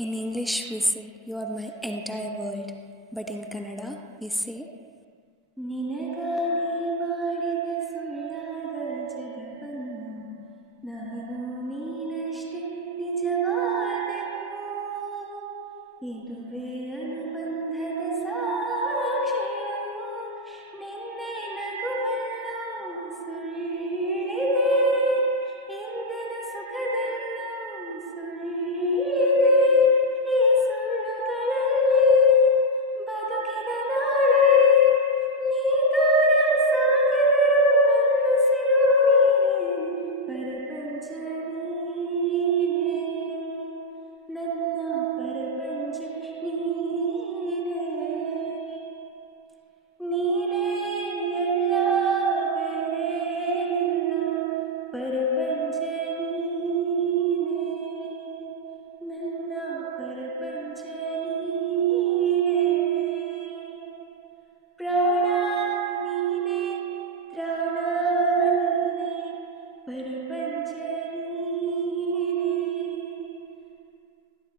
In English, we say, "You are my entire world," but in Kannada, we say, ನಿನಗಾಗಿ ಮಾಡಿದ ಸುಳ್ಳಾದ ಜಗವನ್ನು ನಾನು ನೀನಷ್ಟೇ ನಿಜವಾದೆವು ಇದುವೇ ಅನುಬಂಧದ ಸಾಕ್ಷಿಯು ನಿನ್ನೆ ನಗುವಲ್ಲೋ ಸುಳ್ಳಿದೆ ಇಂದಿನ ಸುಖದಲ್ಲೂ ಸುಳ್ಳಿದೆ ಈ ಸುಳ್ಳುಗಳಲ್ಲಿ ಬದುಕಿನ ನಾಳೆ ನೀ ದೂರ ಸಾಗಿದರು ಮೆಲ್ಲುಸಿರು ನೀನೇ ಪರಪಂಚ ನೀನೇ ನನ್ನ ಪರಪಂಚ ನೀನೇ ನೀನೇ ಎಲ್ಲ ಬೇರೇನಿಲ್ಲ ಪರಪಂಚ ನೀನೇ ನನ್ನ ಪರಪಂಚ ನೀನೇ ಪ್ರಾಣ ನೀನೇ ತ್ರಾಣ ನೀನೇ ಪರಪಂಚ